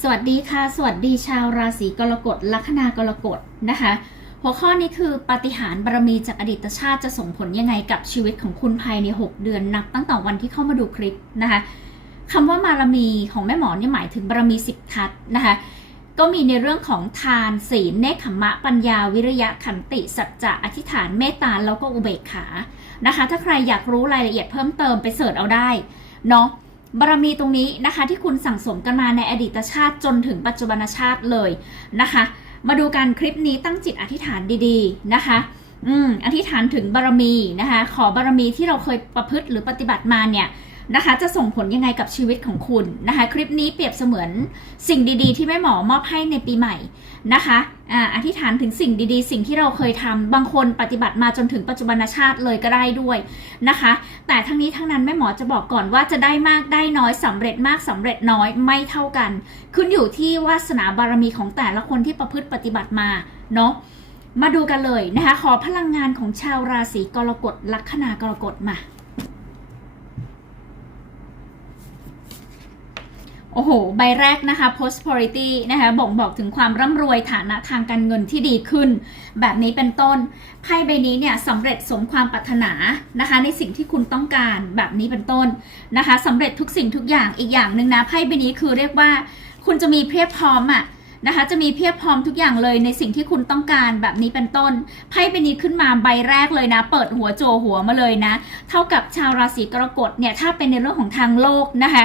สวัสดีค่ะ สวัสดีชาวราศีกรกฎลัคนากรกฎนะคะ หัวข้อนี้คือปาฏิหาริย์บารมีจากอดีตชาติจะส่งผลยังไงกับชีวิตของคุณภายใน 6 เดือนนับตั้งแต่วันที่เข้ามาดูคลิปนะคะคำว่าบารมีของแม่หมอนี่หมายถึงบารมีสิบทัศน์นะคะก็มีในเรื่องของทานศีลเนคขมะปัญญาวิริยะขันติ สัจจะอธิษฐานเมตตาแล้วก็อุเบกขานะคะ ถ้าใครอยากรู้รายละเอียดเพิ่มเติมไปเสิร์ชเอาได้เนาะ บารมีตรงนี้นะคะ ที่คุณสั่งสมกันมาในอดีตชาติจนถึงปัจจุบันชาติเลยนะคะ มาดูการคลิปนี้ตั้งจิตอธิษฐานดีๆนะคะอืมอธิษฐานถึงบารมีนะคะ ขอบารมีที่เราเคยประพฤติหรือปฏิบัติมาเนี่ย นะคะ จะส่งผลยังไงกับชีวิตของคุณนะคะ คลิปนี้เปรียบเสมือนสิ่งดีๆ ที่แม่หมอมอบให้ในปีใหม่นะคะอธิษฐานถึงสิ่งดีๆ สิ่งที่เราเคยทำบางคนปฏิบัติมาจนถึงปัจจุบันชาติเลยก็ได้ด้วยนะคะ แต่ทั้งนี้ทั้งนั้นแม่หมอจะบอกก่อนว่าจะได้มากได้น้อยสำเร็จมากสำเร็จน้อยไม่เท่ากัน ขึ้นอยู่ที่วาสนาบารมีของแต่ละคนที่ประพฤติปฏิบัติมาเนาะมาดูกันเลยนะคะ ขอพลังงานของชาวราศีกรกฎลัคนากรกฎมา โอ้โห ใบแรกนะคะ prosperity นะคะบ่งบอกถึงความร่ำรวยฐานะทางการเงินที่ดีขึ้น แบบนี้เป็นต้น ไพ่ใบนี้เนี่ยสำเร็จสมความปรารถนานะคะ ในสิ่งที่คุณต้องการแบบนี้เป็นต้นนะคะสำเร็จทุกสิ่งทุกอย่างอีกอย่างหนึ่งนะไพ่ใบนี้คือเรียกว่า คุณจะมีเพียบพร้อมอะนะคะจะมีเพียบพร้อมทุกอย่างเลยในสิ่งที่คุณต้องการแบบนี้เป็นต้นไพ่ใบนี้ขึ้นมาใบแรกเลยนะ เปิดหัวโจหัวมาเลยนะ เท่ากับชาวราศีกรกฎเนี่ยถ้าเป็นในเรื่องของทางโลกนะคะ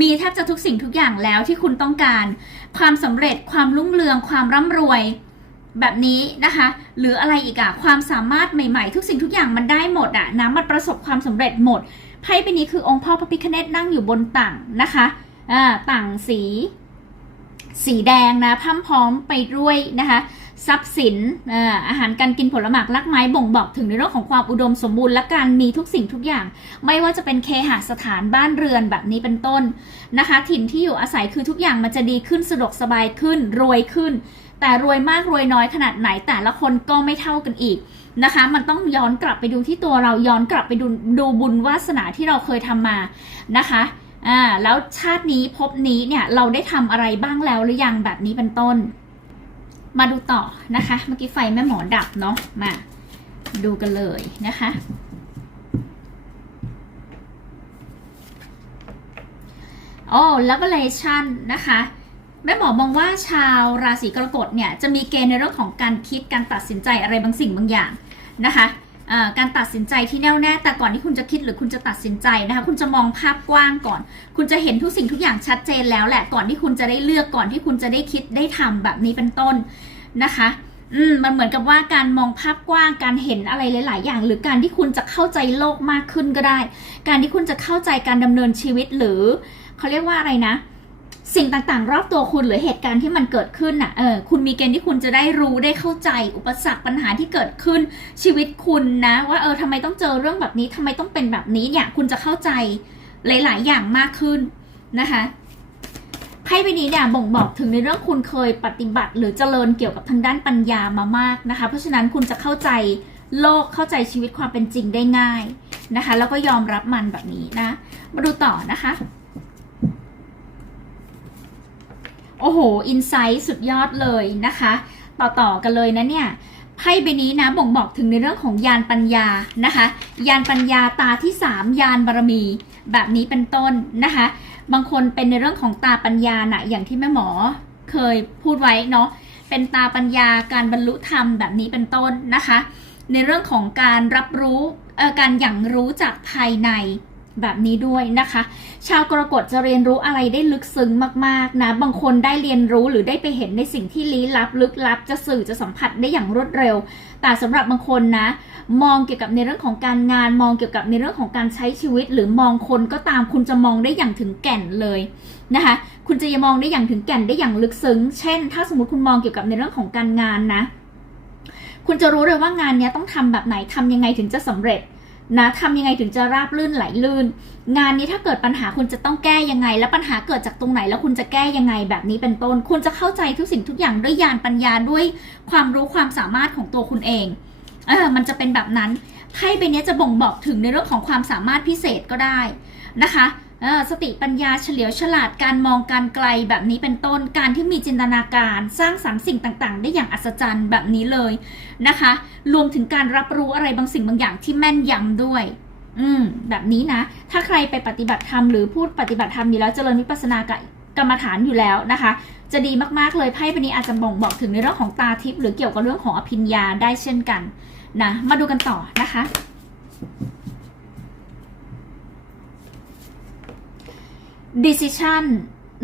มีแทบจะทุกสิ่งทุกอย่างแล้วที่คุณต้องการ ความสำเร็จความรุ่งเรือง ความร่ำรวย แบบนี้นะคะ หรืออะไรอีกอะความสามารถใหม่ๆ ทุกสิ่งทุกอย่างมันได้หมดอะนะมันประสบความสำเร็จหมดไพ่ใบนี้คือองค์พ่อพระพิฆเนศนั่งอยู่บนต่างนะคะอ่าต่างสี สีแดงนะพรั่มพร้อมไปด้วยนะคะ ทรัพย์สินอาหารการกินผลหมากลักไม้บ่งบอกถึงในเรื่องของความอุดมสมบูรณ์และการมีทุกสิ่งทุกอย่าง ไม่ว่าจะเป็นเคหสถานบ้านเรือนแบบนี้เป็นต้นนะคะ ถิ่นที่อยู่อาศัยคือทุกอย่างมันจะดีขึ้นสะดวกสบายขึ้นรวยขึ้น แต่รวยมากรวยน้อยขนาดไหนแต่ละคนก็ไม่เท่ากันอีกนะคะ มันต้องย้อนกลับไปดูที่ตัวเราย้อนกลับไปดูดูบุญวาสนาที่เราเคยทำมานะคะอ่าแล้วชาตินี้ภพนี้เนี่ยเราได้ทำอะไรบ้างแล้วหรือยังแบบนี้เป็นต้น มาดูต่อนะคะ เมื่อกี้ไฟแม่หมอดับเนาะมาดูกันเลยนะคะ โอ้ revelation นะคะแม่หมอมองว่าชาวราศีกรกฎเนี่ยจะมีเกณฑ์ในเรื่องของการคิดการตัดสินใจอะไรบางสิ่งบางอย่างนะคะ การตัดสินใจที่แน่วแน่แต่ก่อนที่คุณจะคิดหรือคุณจะตัดสินใจนะคะ คุณจะมองภาพกว้างก่อน คุณจะเห็นทุกสิ่งทุกอย่างชัดเจนแล้วแหละก่อนที่คุณจะได้เลือกก่อนที่คุณจะได้คิดได้ทำแบบนี้เป็นต้นนะคะอืมมันเหมือนกับว่าการมองภาพกว้างการเห็นอะไรหลาย ๆ อย่าง หรือการที่คุณจะเข้าใจโลกมากขึ้นก็ได้ การที่คุณจะเข้าใจการดำเนินชีวิตหรือเขาเรียกว่าอะไรนะ สิ่งต่างๆ รอบตัวคุณหรือเหตุการณ์ที่มันเกิดขึ้นน่ะเออคุณมีเกณฑ์ที่คุณจะได้รู้ได้เข้าใจ อุปสรรคปัญหาที่เกิดขึ้นชีวิตคุณนะ ว่าเออทำไมต้องเจอเรื่องแบบนี้ทำไมต้องเป็นแบบนี้เนี่ยคุณจะเข้าใจหลาย ๆ อย่างมากขึ้นนะคะไพ่ใบนี้เนี่ยบ่งบอกถึงในเรื่องคุณเคยปฏิบัติ หรือเจริญเกี่ยวกับทางด้านปัญญามามากนะคะ เพราะฉะนั้นคุณจะเข้าใจโลกเข้าใจชีวิตความเป็นจริงได้ง่ายนะคะ แล้วก็ยอมรับมันแบบนี้นะ มาดูต่อนะคะ โอ้โห อินไซต์สุดยอดเลยนะคะ ต่อต่อกันเลยนะเนี่ยไพ่ใบนี้นะบ่งบอกถึงในเรื่องของยานปัญญานะคะ ยานปัญญาตาที่ 3 ยานบารมี แบบนี้เป็นต้นนะคะ บางคนเป็นในเรื่องของตาปัญญานะอย่างที่แม่หมอเคยพูดไว้เนาะเป็นตาปัญญาการบรรลุธรรมแบบนี้เป็นต้นนะคะ ในเรื่องของการรับรู้การอย่างรู้จากภายใน แบบนี้ด้วยนะคะ ชาวกรกฎจะเรียนรู้อะไรได้ลึกซึ้งมากๆนะ บางคนได้เรียนรู้หรือได้ไปเห็นในสิ่งที่ลี้ลับลึกลับ จะสื่อจะสัมผัสได้อย่างรวดเร็ว แต่สำหรับบางคนนะ มองเกี่ยวกับในเรื่องของการงาน มองเกี่ยวกับในเรื่องของการใช้ชีวิต หรือมองคนก็ตามคุณจะมองได้อย่างถึงแก่นเลยนะคะ คุณจะมองได้อย่างถึงแก่นได้อย่างลึกซึ้ง เช่น ถ้าสมมติคุณมองเกี่ยวกับในเรื่องของการงานนะ คุณจะรู้เลยว่างานนี้ต้องทำแบบไหนทำยังไงถึงจะสำเร็จ นะทำยังไงถึงจะราบลื่นไหลลื่น งานนี้ถ้าเกิดปัญหาคุณจะต้องแก้ยังไง แล้วปัญหาเกิดจากตรงไหนแล้วคุณจะแก้ยังไงแบบนี้เป็นต้น คุณจะเข้าใจทุกสิ่งทุกอย่างด้วยญาณปัญญาด้วยความรู้ความสามารถของตัวคุณเองเออมันจะเป็นแบบนั้นไพ่ใบนี้จะบ่งบอกถึงในเรื่องของความสามารถพิเศษก็ได้นะคะ สติปัญญาเฉลียวฉลาดการมองการไกลแบบนี้เป็นต้นการที่มีจินตนาการสร้างสรรค์สิ่งต่างๆ ได้อย่างอัศจรรย์แบบนี้เลยนะคะ รวมถึงการรับรู้อะไรบางสิ่งบางอย่างที่แม่นยำด้วยอืมแบบนี้นะ ถ้าใครไปปฏิบัติธรรมหรือพูดปฏิบัติธรรมอยู่แล้วเจริญวิปัสสนากกรรมฐานอยู่แล้วนะคะ จะดีมากๆเลยไพ่ใบนี้อาจจะบ่งบอกถึงในเรื่องของตาทิพย์หรือเกี่ยวกับเรื่องของอภิญญาได้เช่นกันนะมาดูกันต่อนะคะ decision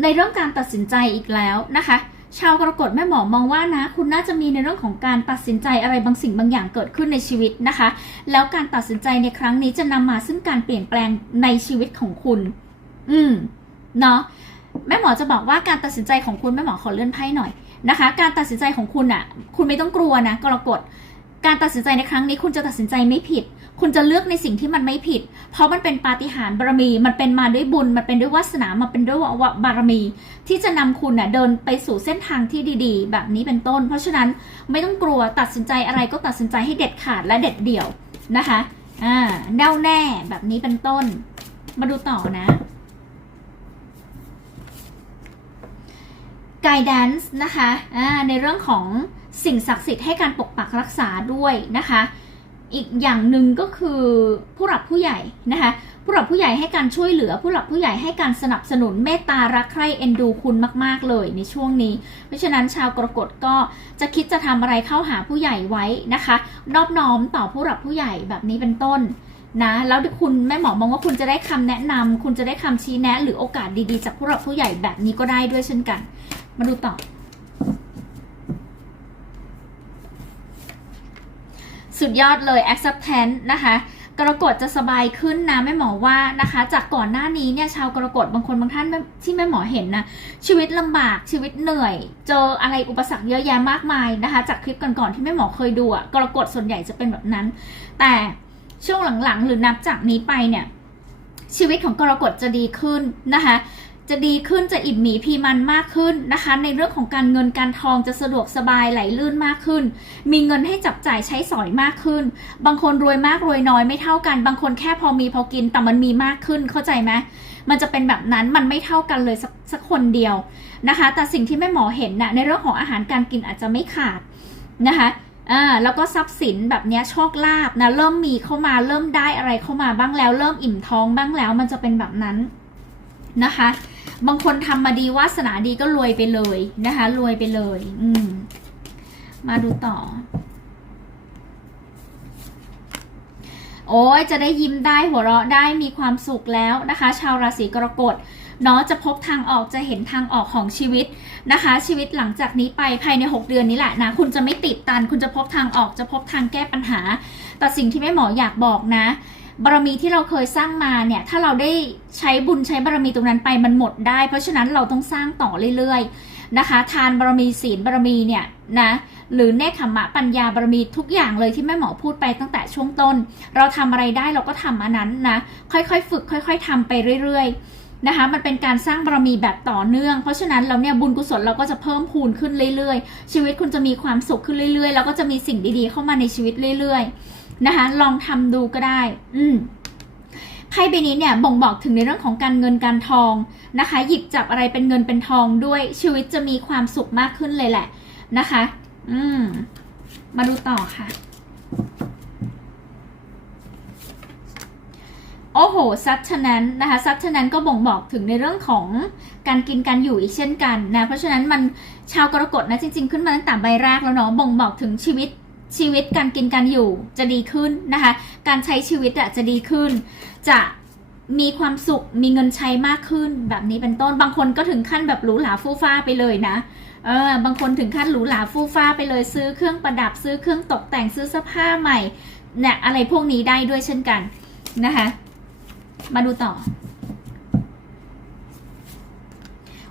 ในเรื่องการตัดสินใจอีกแล้วนะคะ ชาวกรกฎแม่หมอมองว่านะ คุณน่าจะมีในเรื่องของการตัดสินใจอะไรบางสิ่งบางอย่างเกิดขึ้นในชีวิตนะคะ แล้วการตัดสินใจในครั้งนี้จะนำมาซึ่งการเปลี่ยนแปลงในชีวิตของคุณ อืมเนาะแม่หมอจะบอกว่าการตัดสินใจของคุณแม่หมอขอเลื่อนไพ่หน่อยนะคะ การตัดสินใจของคุณอะ่ะ คุณไม่ต้องกลัวนะกรกฎการตัดสินใจในครั้งนี้คุณจะตัดสินใจไม่ผิด คุณจะเลือกในสิ่งที่มันไม่ผิด เพราะมันเป็นปาฏิหาริย์บารมี มันเป็นมาด้วยบุญ มันเป็นด้วยวาสนา มันเป็นด้วยวบารมี ที่จะนำคุณน่ะเดินไปสู่เส้นทางที่ดีๆ แบบนี้เป็นต้น เพราะฉะนั้นไม่ต้องกลัวตัดสินใจอะไรก็ตัดสินใจให้เด็ดขาดและเด็ดเดี่ยวนะคะอ่าแน่วแน่แบบนี้เป็นต้น มาดูต่อนะ guidance นะคะอ่าในเรื่องของสิ่งศักดิ์สิทธิ์ให้การปกปักรักษาด้วยนะคะ อีกอย่างหนึ่งก็คือผู้หลักผู้ใหญ่นะคะผู้หลักผู้ใหญ่ให้การช่วยเหลือ ผู้หลักผู้ใหญ่ให้การสนับสนุนเมตตารักใคร่เอ็นดูคุณมากๆเลยในช่วงนี้ เพราะฉะนั้นชาวกรกฎก็จะคิดจะทำอะไรเข้าหาผู้ใหญ่ไว้นะคะ นอบน้อมต่อผู้หลักผู้ใหญ่แบบนี้เป็นต้นนะแล้วคุณแม่หมอมองว่าคุณจะได้คำแนะนำคุณจะได้คำชี้แนะ หรือโอกาสดีๆ จากผู้หลักผู้ใหญ่แบบนี้ก็ได้ด้วยเช่นกัน มาดูต่อ สุดยอดเลย acceptance นะคะกรกฎจะสบายขึ้นนะแม่หมอว่านะคะ จากก่อนหน้านี้เนี่ยชาวกรกฎบางคนบางท่านที่แม่หมอเห็นนะชีวิตลำบากชีวิตเหนื่อย เจออะไรอุปสรรคเยอะแยะมากมายนะคะ จากคลิปก่อนๆที่แม่หมอเคยดูอะกรกฎส่วนใหญ่จะเป็นแบบนั้น แต่ช่วงหลังๆ หรือนับจากนี้ไปเนี่ยชีวิตของกรกฎจะดีขึ้นนะคะ จะดีขึ้นจะอิ่มหมีพีมันมากขึ้นนะคะ ในเรื่องของการเงินการทองจะสะดวกสบายไหลลื่นมากขึ้น มีเงินให้จับจ่ายใช้สอยมากขึ้น บางคนรวยมากรวยน้อยไม่เท่ากัน บางคนแค่พอมีพอกินแต่มันมีมากขึ้นเข้าใจไหมมันจะเป็นแบบนั้นมันไม่เท่ากันเลยสักสักคนเดียวนะคะ แต่สิ่งที่แม่หมอเห็นนะในเรื่องของอาหารการกินอาจจะไม่ขาดนะคะอ่าแล้วก็ทรัพย์สินแบบนี้โชคลาภนะเริ่มมีเข้ามาเริ่มได้อะไรเข้ามาบ้างแล้ว เริ่มอิ่มท้องบ้างแล้ว มันจะเป็นแบบนั้นนะคะ บางคนทำมาดีวาสนาดีก็รวยไปเลยนะคะ รวยไปเลย อืม มาดูต่อ โอ้ยจะได้ยิ้มได้หัวเราะได้มีความสุขแล้วนะคะ ชาวราศีกรกฎเนาะจะพบทางออกจะเห็นทางออกของชีวิตนะคะ ชีวิตหลังจากนี้ไปภายใน 6 เดือนนี้แหละนะ คุณจะไม่ติดตัน คุณจะพบทางออกจะพบทางแก้ปัญหา แต่สิ่งที่แม่หมออยากบอกนะ บารมีที่เราเคยสร้างมาเนี่ยถ้าเราได้ใช้บุญใช้บารมีตรงนั้นไปมันหมดได้ เพราะฉะนั้นเราต้องสร้างต่อเรื่อยๆนะคะ ทานบารมีศีลบารมีเนี่ยนะหรือเนคขมมะปัญญาบารมีทุกอย่างเลยที่แม่หมอพูดไปตั้งแต่ช่วงต้น เราทำอะไรได้เราก็ทำอันนั้นนะค่อยๆ ฝึกค่อย ๆทำไปเรื่อย ๆนะคะมันเป็นการสร้างบารมีแบบต่อเนื่อง เพราะฉะนั้นเราเนี่ยบุญกุศลเราก็จะเพิ่มพูนขึ้นเรื่อยๆ ชีวิตคุณจะมีความสุขขึ้นเรื่อยๆ แล้วก็จะมีสิ่งดีๆเข้ามาในชีวิตเรื่อยๆ นะคะ ลองทำดูก็ได้ อืมไพ่ใบนี้เนี่ยบ่งบอกถึงในเรื่องของการเงินการทองนะคะ หยิบจับอะไรเป็นเงินเป็นทองด้วยชีวิตจะมีความสุขมากขึ้นเลยแหละนะคะ อืม มาดูต่อค่ะ โอ้โหซัดฉะนั้นนะคะซัดฉะนั้นก็บ่งบอกถึงในเรื่องของการกินการอยู่อีกเช่นกันนะ เพราะฉะนั้นมันชาวกรกฎนะจริง ๆ ขึ้นมาตั้งแต่ใบแรกแล้วเนาะบ่งบอกถึงชีวิต ชีวิตการกินการอยู่จะดีขึ้นนะคะ การใช้ชีวิตอะจะดีขึ้น จะมีความสุขมีเงินใช้มากขึ้นแบบนี้เป็นต้น บางคนก็ถึงขั้นแบบหรูหราฟู่ฟ้าไปเลยนะเออบางคนถึงขั้นหรูหราฟู่ฟ้าไปเลยซื้อเครื่องประดับซื้อเครื่องตกแต่งซื้อเสื้อผ้าใหม่เนี่ยอะไรพวกนี้ได้ด้วยเช่นกันนะคะ มาดูต่อ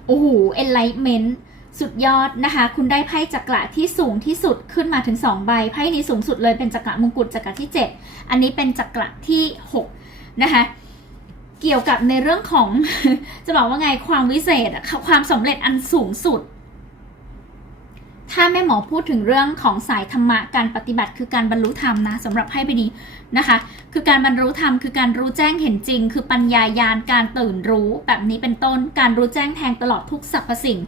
โอ้โห enlightenment สุดยอดนะคะ คุณได้ไพ่จักระที่สูงที่สุดขึ้นมาถึง 2 ใบ ไพ่นี้สูงสุดเลยเป็นจักระมงกุฎจักระที่ 7 อันนี้เป็นจักระที่ 6 นะคะ เกี่ยวกับในเรื่องของจะบอกว่าไงความวิเศษความสำเร็จอันสูงสุด ถ้าแม่หมอพูดถึงเรื่องของสายธรรมะการปฏิบัติคือการบรรลุธรรมนะสำหรับไพ่ใบนี้นะคะ คือการบรรลุธรรมคือการรู้แจ้งเห็นจริง คือปัญญายาณการตื่นรู้แบบนี้เป็นต้น การรู้แจ้งแทงตลอดทุกสรรพสิ่ง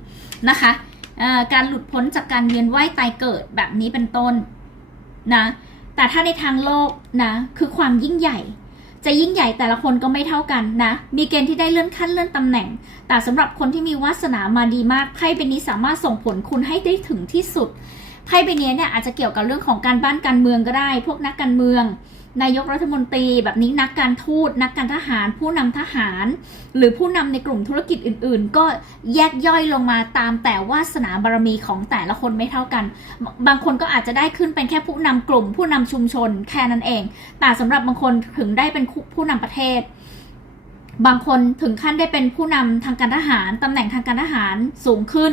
นะคะการหลุดพ้นจากการเวียนว่ายตายเกิดแบบนี้เป็นต้นนะแต่ถ้าในทางโลกนะคือความยิ่งใหญ่ จะยิ่งใหญ่แต่ละคนก็ไม่เท่ากันนะ มีเกณฑ์ที่ได้เลื่อนขั้นเลื่อนตำแหน่ง แต่สำหรับคนที่มีวาสนามาดีมากไพ่ใบนี้สามารถส่งผลคุณให้ได้ถึงที่สุดไพ่ใบนี้เนี่ยอาจจะเกี่ยวกับเรื่องของการบ้านการเมืองก็ได้ พวกนักการเมือง นายกรัฐมนตรีแบบนี้นักการทูตนักการทหาร ผู้นำทหาร หรือผู้นำในกลุ่มธุรกิจอื่น ๆ ก็แยกย่อยลงมาตามแต่วาสนาบารมีของแต่ละคนไม่เท่ากัน บางคนก็อาจจะได้ขึ้นเป็นแค่ผู้นำกลุ่ม ผู้นำชุมชนแค่นั้นเอง แต่สำหรับบางคนถึงได้เป็นผู้นำประเทศ บางคนถึงขั้นได้เป็นผู้นำทางการทหารตำแหน่งทางการทหารสูงขึ้น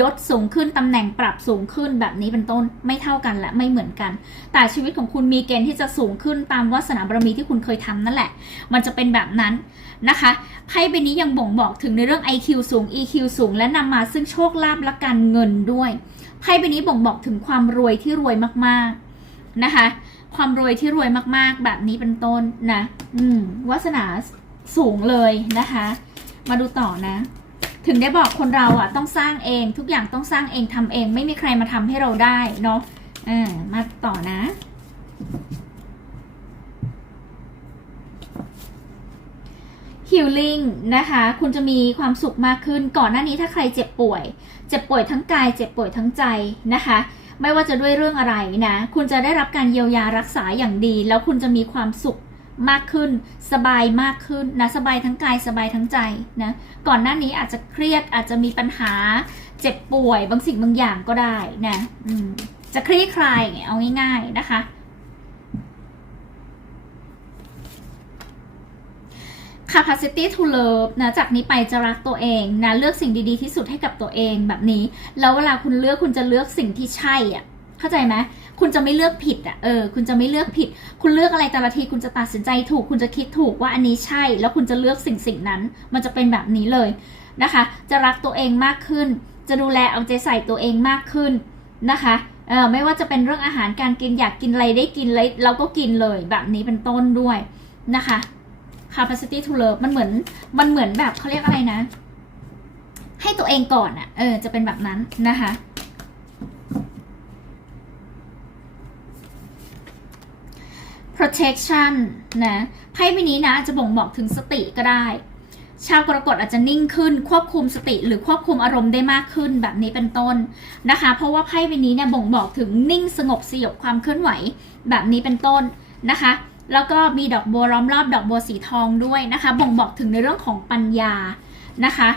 ยศสูงขึ้นตำแหน่งปรับสูงขึ้นแบบนี้เป็นต้นไม่เท่ากันและไม่เหมือนกัน แต่ชีวิตของคุณมีเกณฑ์ที่จะสูงขึ้นตามวาสนาบารมีที่คุณเคยทำนั่นแหละ มันจะเป็นแบบนั้นนะคะไพ่ใบนี้ยังบ่งบอกถึงในเรื่อง IQ สูง EQ สูง และนำมาซึ่งโชคลาภและการเงินด้วยไพ่ใบนี้บ่งบอกถึงความรวยที่รวยมากๆนะคะ ความรวยที่รวยมากๆ แบบนี้เป็นต้นนะ อืมวาสนา สูงเลยนะคะ มาดูต่อนะ ถึงได้บอกคนเราอะต้องสร้างเองทุกอย่างต้องสร้างเองทำเอง ไม่มีใครมาทำให้เราได้เนาะอ่ามาต่อนะฮิลลิ่งนะคะ คุณจะมีความสุขมากขึ้น ก่อนหน้านี้ถ้าใครเจ็บป่วย เจ็บป่วยทั้งกาย เจ็บป่วยทั้งใจนะคะ ไม่ว่าจะด้วยเรื่องอะไรนะ คุณจะได้รับการเยียวยารักษาอย่างดี แล้วคุณจะมีความสุข มากขึ้น สบายมากขึ้นนะสบายทั้งกายสบายทั้งใจนะก่อนหน้านี้อาจจะเครียดอาจจะมีปัญหาเจ็บป่วยบางสิ่งบางอย่างก็ได้นะจะคลี่คลายเงี้ยเอาง่าย ๆนะคะ capacity to love นะจากนี้ไปจะรักตัวเองนะเลือกสิ่งดีๆที่สุดให้กับตัวเองแบบนี้ แล้วเวลาคุณเลือกคุณจะเลือกสิ่งที่ใช่อะ เข้าใจไหมคุณจะไม่เลือกผิดอะเออคุณจะไม่เลือกผิด คุณเลือกอะไรแต่ละทีคุณจะตัดสินใจถูก คุณจะคิดถูกว่าอันนี้ใช่ แล้วคุณจะเลือกสิ่งสิ่งนั้น มันจะเป็นแบบนี้เลยนะคะ จะรักตัวเองมากขึ้น จะดูแลเอาใจใส่ตัวเองมากขึ้นนะคะเออไม่ว่าจะเป็นเรื่องอาหารการกินอยากกินอะไรได้กินเลยเราก็กินเลยแบบนี้เป็นต้นด้วยนะคะ capacity to love มันเหมือนมันเหมือนแบบเขาเรียกอะไรนะ ให้ตัวเองก่อนอะ่ะเออจะเป็นแบบนั้นนะคะ protection นะไพ่ใบนี้นะอาจจะบ่งบอกถึงสติก็ได้ ชาวกรกฎอาจจะนิ่งขึ้น ควบคุมสติหรือควบคุมอารมณ์ได้มากขึ้นแบบนี้เป็นต้นนะคะ เพราะว่าไพ่ใบนี้เนี่ยบ่งบอกถึงนิ่งสงบสยบความเคลื่อนไหวแบบนี้เป็นต้นนะคะ แล้วก็มีดอกบัวล้อมรอบดอกบัวสีทองด้วยนะคะ บ่งบอกถึงในเรื่องของปัญญานะคะ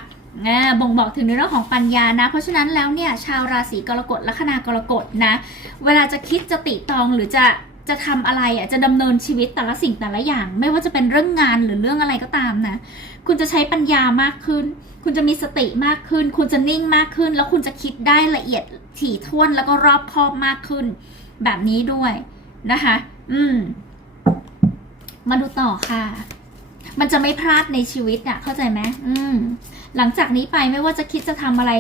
บ่งบอกถึงในเรื่องของปัญญานะ เพราะฉะนั้นแล้วเนี่ยชาวราศีกรกฎลัคนากรกฎนะ เวลาจะคิดจะติตองหรือจะ จะทำอะไรอะจะดำเนินชีวิตแต่ละสิ่งแต่ละอย่าง ไม่ว่าจะเป็นเรื่องงานหรือเรื่องอะไรก็ตามนะ คุณจะใช้ปัญญามากขึ้น คุณจะมีสติมากขึ้น คุณจะนิ่งมากขึ้น แล้วคุณจะคิดได้ละเอียดถี่ถ้วนแล้วก็รอบคอบมากขึ้น แบบนี้ด้วยนะคะ อืม มาดูต่อค่ะ มันจะไม่พลาดในชีวิตอะ เข้าใจไหมอืม หลังจากนี้ไปไม่ว่าจะคิดจะทำอะไร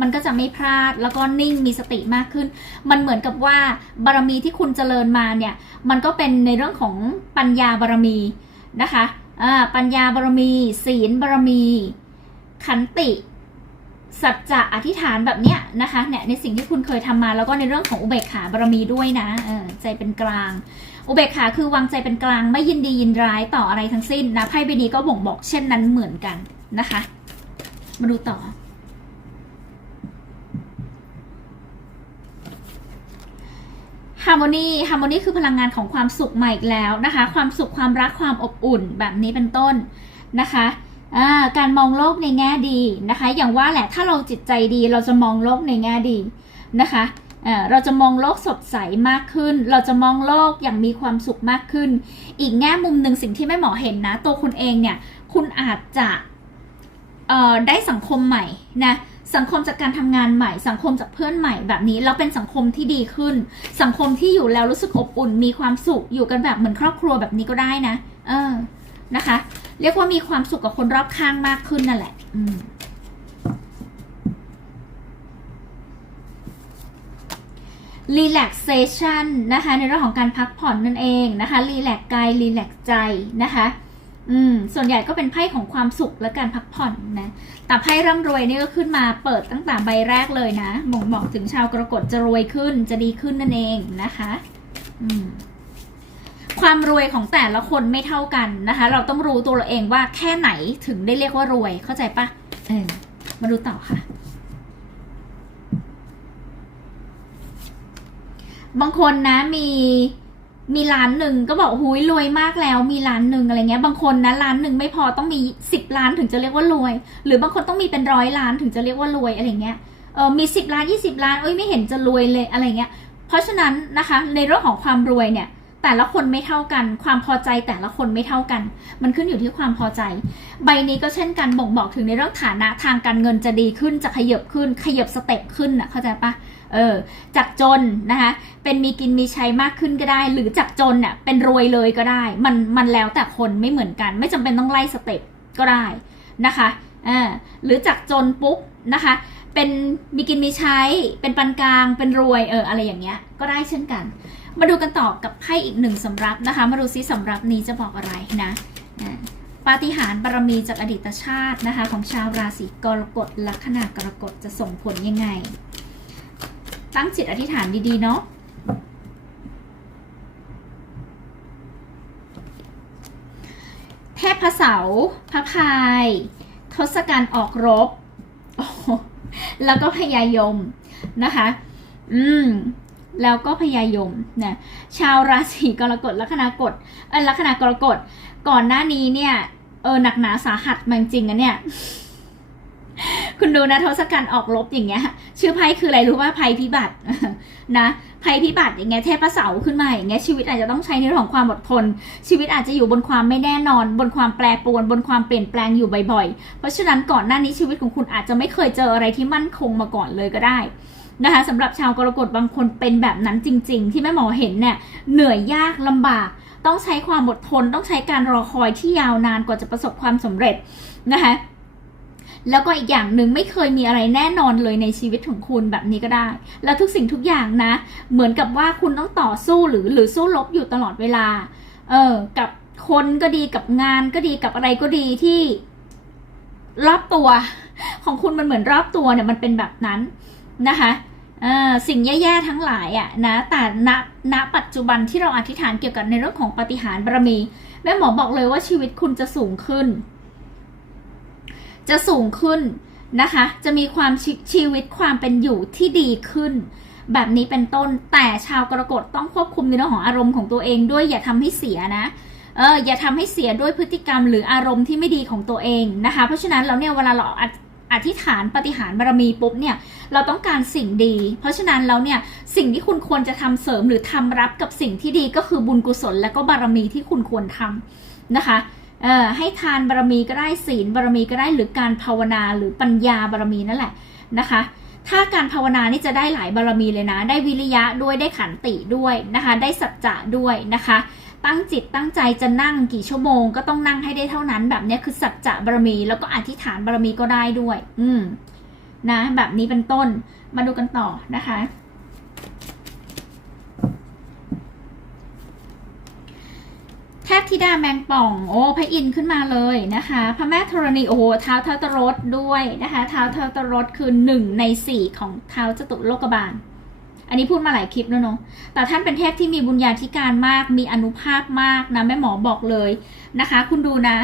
มันก็จะไม่พลาดแล้วก็นิ่งมีสติมากขึ้น มันเหมือนกับว่าบารมีที่คุณเจริญมาเนี่ยมันก็เป็นในเรื่องของปัญญาบารมีนะคะปัญญาบารมี ศีลบารมี ขันติสัจจะอธิษฐานแบบเนี้ยนะคะเนี่ยในสิ่งที่คุณเคยทำมาแล้วก็ในเรื่องของอุเบกขาบารมีด้วยนะเออใจเป็นกลาง อุเบกขาคือวางใจเป็นกลางไม่ยินดียินร้ายต่ออะไรทั้งสิ้นนะไพ่ใบนี้ก็บ่งบอกเช่นนั้นเหมือนกันนะคะ มาดูต่อ ฮาร์โมนี ฮาร์โมนีคือพลังงานของความสุขใหม่อีกแล้วนะคะ ความสุข ความรัก ความอบอุ่นแบบนี้เป็นต้นนะคะาการมองโลกในแง่ดีนะคะ อย่างว่าแหละถ้าเราจิตใจดีเราจะมองโลกในแง่ดีนะคะเเราจะมองโลกสดใสมากขึ้น เราจะมองโลกอย่างมีความสุขมากขึ้น อีกแง่มุมหนึ่งสิ่งที่แม่หมอเห็นนะ ตัวคุณเองเนี่ย คุณอาจจะ ได้สังคมใหม่นะสังคมจากการทำงานใหม่ สังคมจากเพื่อนใหม่แบบนี้แล้วเป็นสังคมที่ดีขึ้น สังคมที่อยู่แล้วรู้สึกอบอุ่น มีความสุขอยู่กันแบบเหมือนครอบครัวแบบนี้ก็ได้นะ เออนะคะ เรียกว่ามีความสุขกับคนรอบข้างมากขึ้นนั่นแหละ อืม relaxation นะคะ ในเรื่องของการพักผ่อนนั่นเองนะคะ relax กาย relax ใจนะคะ อืมส่วนใหญ่ก็เป็นไพ่ของความสุขและการพักผ่อนนะ แต่ไพ่ร่ำรวยนี่ก็ขึ้นมาเปิดตั้งแต่ใบแรกเลยนะบ่งบอกถึงชาวกรกฎจะรวยขึ้นจะดีขึ้นนั่นเองนะคะ อืมความรวยของแต่ละคนไม่เท่ากันนะคะ เราต้องรู้ตัวเราเองว่าแค่ไหนถึงได้เรียกว่ารวยเข้าใจปะเออมาดูต่อค่ะ บางคนนะมี มีร้านหนึ่งก็บอกหุยรวยมากแล้ว มีร้านหนึ่งอะไรเงี้ย บางคนนะร้านหนึ่งไม่พอต้องมีสิบล้านถึงจะเรียกว่ารวย หรือบางคนต้องมีเป็นร้อยล้านถึงจะเรียกว่ารวยอะไรเงี้ยเออมีสิบล้านยี่สิบล้านเอ้ยไม่เห็นจะรวยเลยอะไรเงี้ย เพราะฉะนั้นนะคะในเรื่องของความรวยเนี่ย แต่ละคนไม่เท่ากัน ความพอใจแต่ละคนไม่เท่ากัน มันขึ้นอยู่ที่ความพอใจ ใบนี้ก็เช่นกันบ่งบอกถึงในเรื่องฐานะทางการเงินจะดีขึ้นจะขยับขึ้น ขยับสเต็ปขึ้นนะเข้าใจปะเออจากจนนะคะเป็นมีกินมีใช้มากขึ้นก็ได้ หรือจากจนเนี่ยเป็นรวยเลยก็ได้ มันมันแล้วแต่คนไม่เหมือนกัน ไม่จำเป็นต้องไล่สเต็ปก็ได้นะคะอ่าหรือจากจนปุ๊บนะคะ เป็นมีกินมีใช้เป็นปานกลางเป็นรวยเอออะไรอย่างเงี้ยก็ได้เช่นกัน มาดูกันต่อกับไพ่อีกหนึ่งสำรับนะคะ มาดูซิสำรับนี้จะบอกอะไรนะปาฏิหาริย์บารมีจากอดีตชาตินะคะ ของชาวราศีกรกฎลัคนากรกฎจะส่งผลยังไง ตั้งจิตอธิษฐานดีๆ เนาะเทพพระเสาพระพาย ทศกัณฐ์ออกรบ แล้วก็พญายมนะคะ อืม แล้วก็พญายมนะชาวราศีกรกฎลัคนากฎเออลัคนากรกฎก่อนหน้านี้เนี่ยเออหนักหนาสาหัสมาจริงๆนะเนี่ยคุณดูนะทศกัณฐ์ออกรบอย่างเงี้ย ชื่อไพ่คืออะไรรู้ว่าภัยพิบัตินะภัยพิบัติอย่างเงี้ยเทพเสาขึ้นมาอย่างเงี้ยชีวิตอาจจะต้องใช้ในเรื่องของความอดทน ชีวิตอาจจะอยู่บนความไม่แน่นอน บนความแปรปรวน บนความเปลี่ยนแปลงอยู่บ่อยๆ เพราะฉะนั้นก่อนหน้านี้ชีวิตของคุณอาจจะไม่เคยเจออะไรที่มั่นคงมาก่อนเลยก็ได้ นะคะสำหรับชาวกรกฎบางคนเป็นแบบนั้นจริง ๆ ที่แม่หมอเห็นเนี่ยเหนื่อยยากลำบาก ต้องใช้ความอดทน ต้องใช้การรอคอยที่ยาวนานกว่าจะประสบความสำเร็จนะคะแล้วก็อีกอย่างหนึ่งไม่เคยมีอะไรแน่นอนเลยในชีวิตของคุณแบบนี้ก็ได้ แล้วทุกสิ่งทุกอย่างนะ เหมือนกับว่าคุณต้องต่อสู้หรือหรือสู้รบอยู่ตลอดเวลา เออ กับคนก็ดีกับงานก็ดีกับอะไรก็ดีที่รอบตัว ของคุณมันเหมือนรอบตัวเนี่ยมันเป็นแบบนั้น นะคะสิ่งแย่ๆทั้งหลายอะนะแต่ณณปัจจุบันที่เราอธิษฐานเกี่ยวกับในเรื่องของปฏิหารบารมี แม่หมอบอกเลยว่าชีวิตคุณจะสูงขึ้น จะสูงขึ้นนะคะ จะมีความชชีวิตความเป็นอยู่ที่ดีขึ้น แบบนี้เป็นต้นแต่ชาวกรกฎต้องควบคุมในเรื่องของอารมณ์ของตัวเองด้วยอย่าทำให้เสียนะเอออย่าทำให้เสียด้วยพฤติกรรมหรืออารมณ์ที่ไม่ดีของตัวเองนะคะ เพราะฉะนั้นเราเนี่ยเวลาเรา อธิษฐานปฏิหารบารมีปุ๊บเนี่ยเราต้องการสิ่งดี เพราะฉะนั้นแล้วเนี่ยสิ่งที่คุณควรจะทำเสริมหรือทำรับกับสิ่งที่ดีก็คือบุญกุศลและก็บารมีที่คุณควรทำนะคะเอ่อให้ทานบารมีก็ได้ศีลบารมีก็ได้หรือการภาวนาหรือปัญญาบารมีนั่นแหละนะคะ ถ้าการภาวนานี่จะได้หลายบารมีเลยนะ ได้วิริยะด้วยได้ขันติด้วยนะคะ ได้สัจจะด้วยนะคะ ตั้งจิตตั้งใจจะนั่งกี่ชั่วโมง ก็ต้องนั่งให้ได้เท่านั้น แบบนี้คือสัจจะบารมี แล้วก็อธิษฐานบารมีก็ได้ด้วย อืมนะ แบบนี้เป็นต้นมาดูกันต่อนะคะเทพธิดาแมงป่อง โอ้พระอินทร์ขึ้นมาเลยนะคะ พระแม่ธรณีโอ้เท้าเท้าตรสด้วยนะคะ เท้าเท้าตรสคือหนึ่งในสี่ของเท้าจตุโลกบาล อันนี้พูดมาหลายคลิปแล้วเนาะแต่ท่านเป็นเทพที่มีบุญญาธิการมาก มีอนุภาพมากนะแม่หมอบอกเลยนะคะ คุณดูนะ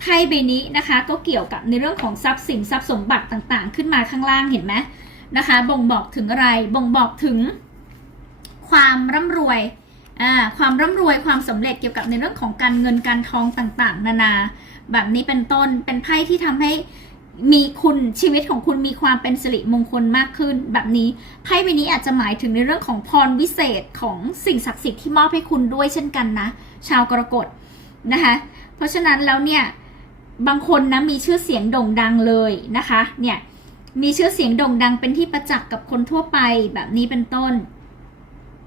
ไพ่ใบนี้นะคะก็เกี่ยวกับในเรื่องของทรัพย์สินทรัพย์สมบัติต่างๆ ขึ้นมาข้างล่างเห็นไหมนะคะ บ่งบอกถึงอะไร บ่งบอกถึง ความร่ำรวยอ่าความร่ำรวยความสำเร็จเกี่ยวกับในเรื่องของการเงินการทองต่างๆ นานา แบบนี้เป็นต้นเป็นไพ่ที่ทำให้ มีคุณชีวิตของคุณมีความเป็นสิริมงคลมากขึ้น แบบนี้ไพ่ใบนี้อาจจะหมายถึงในเรื่องของพรวิเศษของสิ่งศักดิ์สิทธิ์ที่มอบให้คุณด้วยเช่นกันนะ ชาวกรกฎนะคะเพราะฉะนั้นแล้วเนี่ยบางคนนะมีชื่อเสียงโด่งดังเลยนะคะเนี่ยมีชื่อเสียงโด่งดังเป็นที่ประจักษ์กับคนทั่วไปแบบนี้เป็นต้น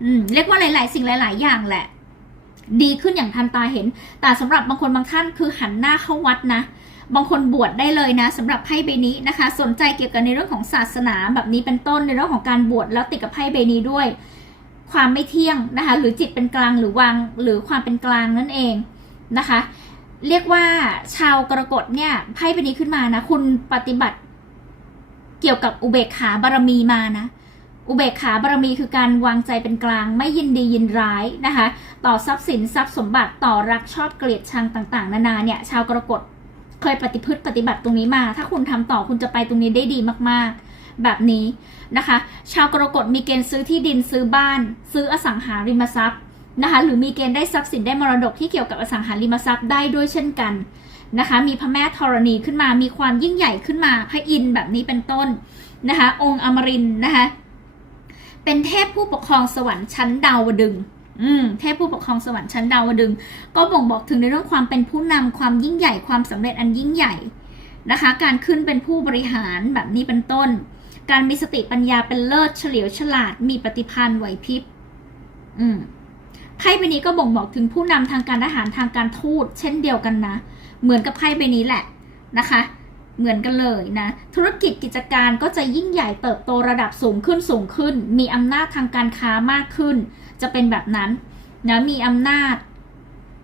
อืมเรียกว่าหลาย ๆ สิ่งหลาย ๆ อย่างแหละ ดีขึ้นอย่างทันตาเห็น แต่สำหรับบางคนบางท่านคือหันหน้าเข้าวัดนะ บางคนบวชได้เลยนะสำหรับไพ่ใบนี้นะคะ สนใจเกี่ยวกับในเรื่องของศาสนาแบบนี้เป็นต้นในเรื่องของการบวชแล้วติดกับไพ่ใบนี้ด้วย ความไม่เที่ยงนะคะ หรือจิตเป็นกลางหรือวางหรือความเป็นกลางนั่นเองนะคะ เรียกว่าชาวกรกฎเนี่ยไพ่ใบนี้ขึ้นมานะ คุณปฏิบัติเกี่ยวกับอุเบกขาบารมีมานะอุเบกขาบารมีคือการวางใจเป็นกลางไม่ยินดียินร้ายนะคะ ต่อทรัพย์สินทรัพย์สมบัติต่อรักชอบเกลียดชังต่าง ๆ นานาเนี่ยชาวกรกฎ เคยปฏิพฤติปฏิบัติตรงนี้มา ถ้าคุณทำต่อคุณจะไปตรงนี้ได้ดีมากๆ แบบนี้นะคะ ชาวกรกฎมีเกณฑ์ซื้อที่ดินซื้อบ้าน ซื้ออสังหาริมทรัพย์นะคะหรือมีเกณฑ์ได้ทรัพย์สินได้มรดกที่เกี่ยวกับอสังหาริมทรัพย์ได้ด้วยเช่นกันนะคะ มีพระแม่ธรณีขึ้นมา มีความยิ่งใหญ่ขึ้นมา พระอินทร์แบบนี้เป็นต้นนะคะ องค์อมรินนะคะ เป็นเทพผู้ปกครองสวรรค์ชั้นดาวดึง อืมเทพผู้ปกครองสวรรค์ชั้นดาวดึง ก็บ่งบอกถึงในเรื่องความเป็นผู้นำความยิ่งใหญ่ความสำเร็จอันยิ่งใหญ่นะคะ การขึ้นเป็นผู้บริหารแบบนี้เป็นต้น การมีสติปัญญาเป็นเลิศเฉลียวฉลาด มีปฏิภาณไหวพริบ อืมไพ่ใบนี้ก็บ่งบอกถึงผู้นำทางการทหารทางการทูตเช่นเดียวกันนะ เหมือนกับไพ่ใบนี้แหละนะคะ เหมือนกันเลยนะ ธุรกิจกิจการก็จะยิ่งใหญ่เติบโตระดับสูงขึ้นสูงขึ้น มีอำนาจทางการค้ามากขึ้น จะเป็นแบบนั้นนะมีอำนาจ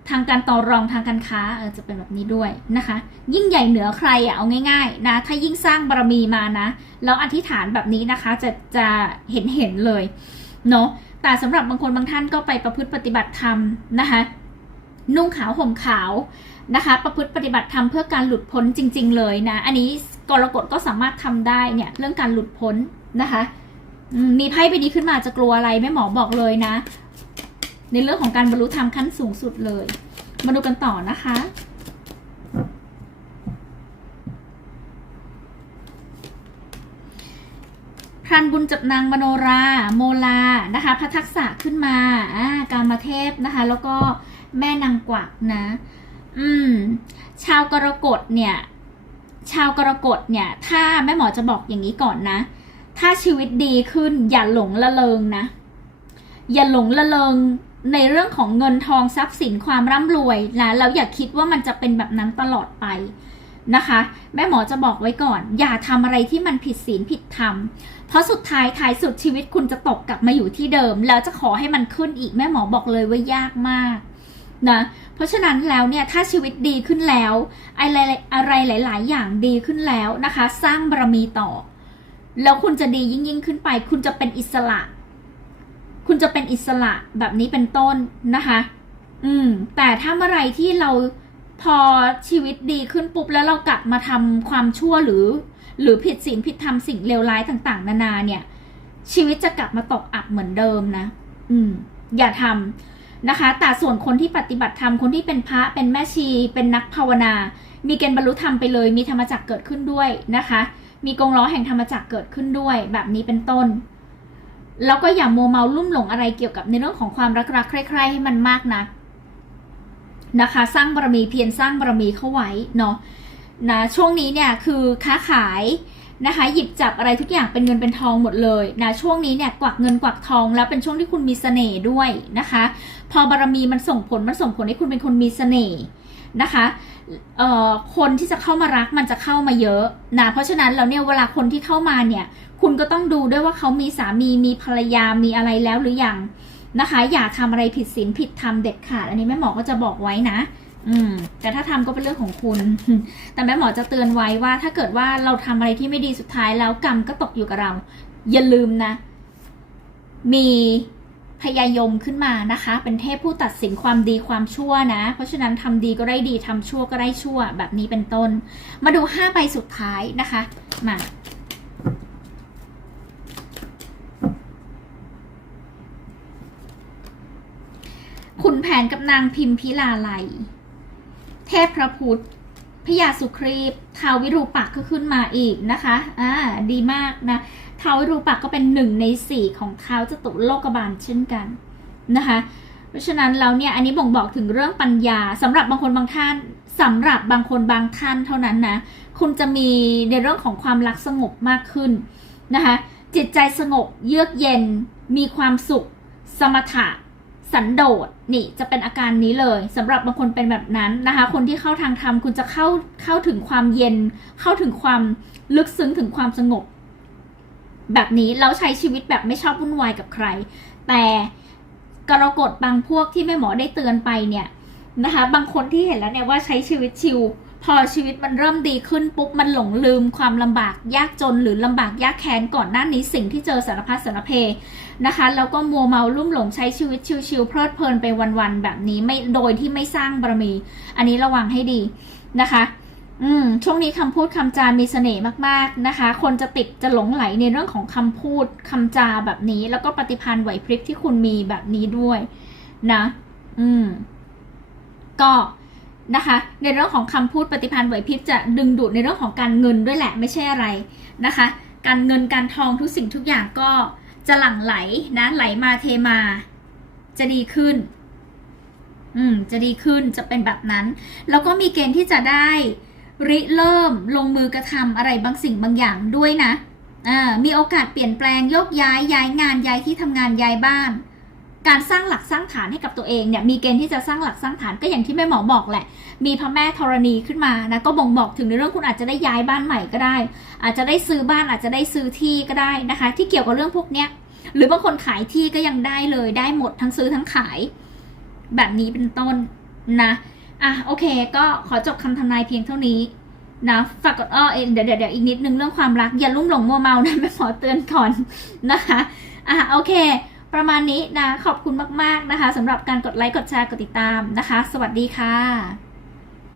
ทางการต่อรองทางการค้าเออจะเป็นแบบนี้ด้วยนะคะ ยิ่งใหญ่เหนือใครอะเอาง่ายๆนะถ้ายิ่งสร้างบารมีมานะแล้วอธิษฐานแบบนี้นะคะจะจะเห็นเห็นเลยเนาะแต่สำหรับบางคนบางท่านก็ไปประพฤติปฏิบัติธรรมนะคะนุ่งขาวห่มขาว นะคะ ประพฤติปฏิบัติธรรมเพื่อการหลุดพ้นจริง ๆ เลยนะ อันนี้กรกฎก็สามารถทำได้เนี่ยเรื่องการหลุดพ้นนะคะ มีไพ่ใบนี้ขึ้นมาจะกลัวอะไรแม่หมอบอกเลยนะ ในเรื่องของการบรรลุธรรมขั้นสูงสุดเลย มาดูกันต่อนะคะพรันบุญจับนางมโนรา โมลานะคะพระทักษะขึ้นมาอ่าการมาเทพนะคะ แล้วก็แม่นางกวักนะ อืม ชาวกรกฎเนี่ย ชาวกรกฎเนี่ย ถ้าแม่หมอจะบอกอย่างนี้ก่อนนะ ถ้าชีวิตดีขึ้นอย่าหลงละเลงนะ อย่าหลงละเลงในเรื่องของเงินทองทรัพย์สินความร่ำรวยนะแล้วอย่าคิดว่ามันจะเป็นแบบนั้นตลอดไปนะคะ แม่หมอจะบอกไว้ก่อน อย่าทำอะไรที่มันผิดศีลผิดธรรม เพราะสุดท้ายท้ายสุดชีวิตคุณจะตกกลับมาอยู่ที่เดิม แล้วจะขอให้มันขึ้นอีกแม่หมอบอกเลยว่ายากมาก นะเพราะฉะนั้นแล้วเนี่ยถ้าชีวิตดีขึ้นแล้วอะไรอะไรหลาย ๆ อย่างดีขึ้นแล้วนะคะ สร้างบารมีต่อ แล้วคุณจะดียิ่งยิ่งขึ้นไป คุณจะเป็นอิสระ คุณจะเป็นอิสระแบบนี้เป็นต้นนะคะ อืม แต่ถ้าเมื่อไรที่เราพอชีวิตดีขึ้นปุ๊บแล้วเรากลับมาทำความชั่วหรือ หรือผิดศีลผิดธรรมสิ่งเลวร้ายต่าง ๆ นานาเนี่ย ชีวิตจะกลับมาตกอับเหมือนเดิมนะ อืม อย่าทำ นะคะ แต่ส่วนคนที่ปฏิบัติธรรม คนที่เป็นพระ เป็นแม่ชี เป็นนักภาวนา มีเกณฑ์บรรลุธรรมไปเลย มีธรรมจักรเกิดขึ้นด้วยนะคะ มีกงล้อแห่งธรรมจักรเกิดขึ้นด้วย แบบนี้เป็นต้น แล้วก็อย่าโมเมาลุ่มหลงอะไรเกี่ยวกับในเรื่องของความรักรักใคร่ๆให้มันมากนักนะคะ สร้างบารมีเพียรสร้างบารมีเข้าไว้เนาะนะช่วงนี้เนี่ยคือค้าขาย นะคะ หยิบจับอะไรทุกอย่างเป็นเงินเป็นทองหมดเลยนะช่วงนี้เนี่ยกวักเงินกวักทอง แล้วเป็นช่วงที่คุณมีเสน่ห์ด้วยนะคะ พอบารมีมันส่งผลมันส่งผลให้คุณเป็นคนมีเสน่ห์นะคะเอ่อคนที่จะเข้ามารักมันจะเข้ามาเยอะนะเพราะฉะนั้นแล้วเนี่ยเวลาคนที่เข้ามาเนี่ย คุณก็ต้องดูด้วยว่าเขามีสามีมีภรรยามีอะไรแล้วหรือยังนะคะ อย่าทำอะไรผิดศีลผิดธรรมเด็ดขาด อันนี้แม่หมอก็จะบอกไว้นะ อืม แต่ถ้าทำก็เป็นเรื่องของคุณ แต่แม่หมอจะเตือนไว้ว่า ถ้าเกิดว่าเราทำอะไรที่ไม่ดีสุดท้ายแล้วกรรมก็ตกอยู่กับเรา อย่าลืมนะ มีพยายมขึ้นมานะคะ เป็นเทพผู้ตัดสินความดีความชั่วนะ เพราะฉะนั้นทำดีก็ได้ดีทำชั่วก็ได้ชั่ว แบบนี้เป็นต้น มาดูห้าใบสุดท้ายนะคะ มาขุนแผนกับนางพิมพิลาไล ทพพระพุทธพญาสุครีพท้าวิรูปักก็ขึ้นมาอีกนะคะอ่าดีมากนะท้าวิรูปักก็เป็นหนึ่งในสี่ของเท้าจตุโลกบาลเช่นกันนะคะเพราะฉะนั้นเราเนี่ยอันนี้บ่งบอกถึงเรื่องปัญญาสำหรับบางคนบางท่านสำหรับบางคนบางท่านเท่านั้นนะคุณจะมีในเรื่องของความรักสงบมากขึ้นนะคะจิตใจสงบเยือกเย็นมีความสุข สมถะ สันโดษนี่จะเป็นอาการนี้เลยสำหรับบางคนเป็นแบบนั้นนะคะ คนที่เข้าทางธรรมคุณจะเข้าเข้าถึงความเย็น เข้าถึงความลึกซึ้งถึงความสงบ แบบนี้เราใช้ชีวิตแบบไม่ชอบวุ่นวายกับใคร แต่กรกฎบางพวกที่แม่หมอได้เตือนไปเนี่ยนะคะ บางคนที่เห็นแล้วเนี่ยว่าใช้ชีวิตชิล พอชีวิตมันเริ่มดีขึ้นปุ๊บมันหลงลืมความลำบากยากจนหรือลำบากยากแค้นก่อนหน้านี้สิ่งที่เจอสารพัดสารเพนะคะแล้วก็มัวเมาลุ่มหลงใช้ชีวิตชิวๆเพลิดเพลินไปวันๆแบบนี้ไม่โดยที่ไม่สร้างบารมี อันนี้ระวังให้ดีนะคะอืมช่วงนี้คำพูดคำจา มีเสน่ห์มากๆนะคะ คนจะติดจะหลงไหลในเรื่องของคำพูดคำจาแบบนี้ แล้วก็ปฏิพันธ์ไหวพริบที่คุณมีแบบนี้ด้วยนะ อืม ก็ นะคะ ในเรื่องของคำพูดปฏิพันธ์ไหวพริบจะดึงดูดในเรื่องของการเงินด้วยแหละไม่ใช่อะไรนะคะ การเงินการทองทุกสิ่งทุกอย่างก็จะหลั่งไหลนะไหลมาเทมา จะดีขึ้น อืม จะดีขึ้นจะเป็นแบบนั้น แล้วก็มีเกณฑ์ที่จะได้ริเริ่มลงมือกระทำอะไรบางสิ่งบางอย่างด้วยนะอ่ามีโอกาสเปลี่ยนแปลงโยกย้ายย้ายงานย้ายที่ทำงานย้ายบ้าน การสร้างหลักสร้างฐานให้กับตัวเองเนี่ยมีเกณฑ์ที่จะสร้างหลักสร้างฐานก็อย่างที่แม่หมอบอกแหละ มีพระแม่ธรณีขึ้นมานะก็บ่งบอกถึงในเรื่องคุณอาจจะได้ย้ายบ้านใหม่ก็ได้ อาจจะได้ซื้อบ้านอาจจะได้ซื้อที่ก็ได้นะคะ ที่เกี่ยวกับเรื่องพวกเนี้ยหรือบางคนขายที่ก็ยังได้เลยได้หมดทั้งซื้อทั้งขาย แบบนี้เป็นต้นนะอะโอเค ก็ขอจบคำทำนายเพียงเท่านี้นะฝากกดอ้อเดี๋ยวเดี๋ยวเดี๋ยวอีกนิดนึงเรื่องความรักอย่าลุ่มหลงมัวเมานะแม่ขอเตือนก่อนนะคะอะโอเค ประมาณนี้นะขอบคุณมาก ๆ นะคะสำหรับการกดไลค์กดแชร์กดติดตามนะคะ สวัสดีค่ะ